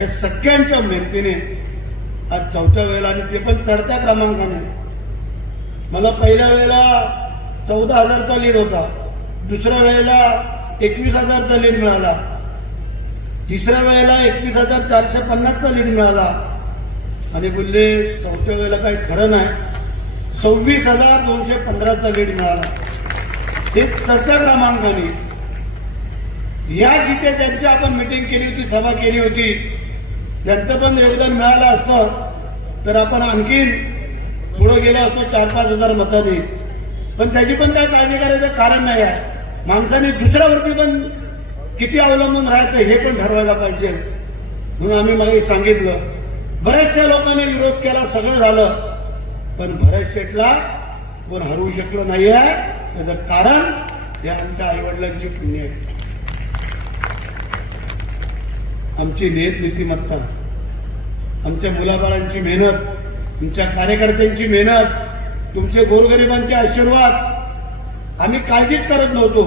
या सगळ्यांच्या मेहनतीने आज चौथ्या वेळेला आणि ते पण चढत्या क्रमांकाने मला पहिल्या वेळेला 14,000चा लीड होता, दुसऱ्या वेळेला 21,000चा लीड मिळाला, तिसऱ्या वेळेला 21,450चा लीड मिळाला आणि बोलले चौथ्या वेळेला काही खरं नाही 26,215चा लीड मिळाला. हे चढत्या क्रमांकाने या जिथे त्यांची आपण मीटिंग केली होती, सभा केली होती, त्यांचं पण योगदान मिळालं असतं तर आपण आणखीन पुढे गेलो असतो 4-5 हजार मतांनी. पण त्याची पण काय काळजी करायचं कारण नाही आहे. माणसाने दुसऱ्यावरती पण किती अवलंबून राहायचं हे पण ठरवायला पाहिजे. म्हणून आम्ही मला सांगितलं, बऱ्याचशा लोकांनी विरोध केला, सगळं झालं, पण भरत शेठला कोण हरवू शकलं नाही आहे. त्याचं कारण हे आमच्या आईवडिलांची पुण्य आहे, आमची नीतिमत्ता, आमच्या मुलाबाळांची मेहनत, तुमच्या कार्यकर्त्यांची मेहनत, तुमचे गोरगरिबांचे आशीर्वाद. आम्ही काळजीच करत नव्हतो.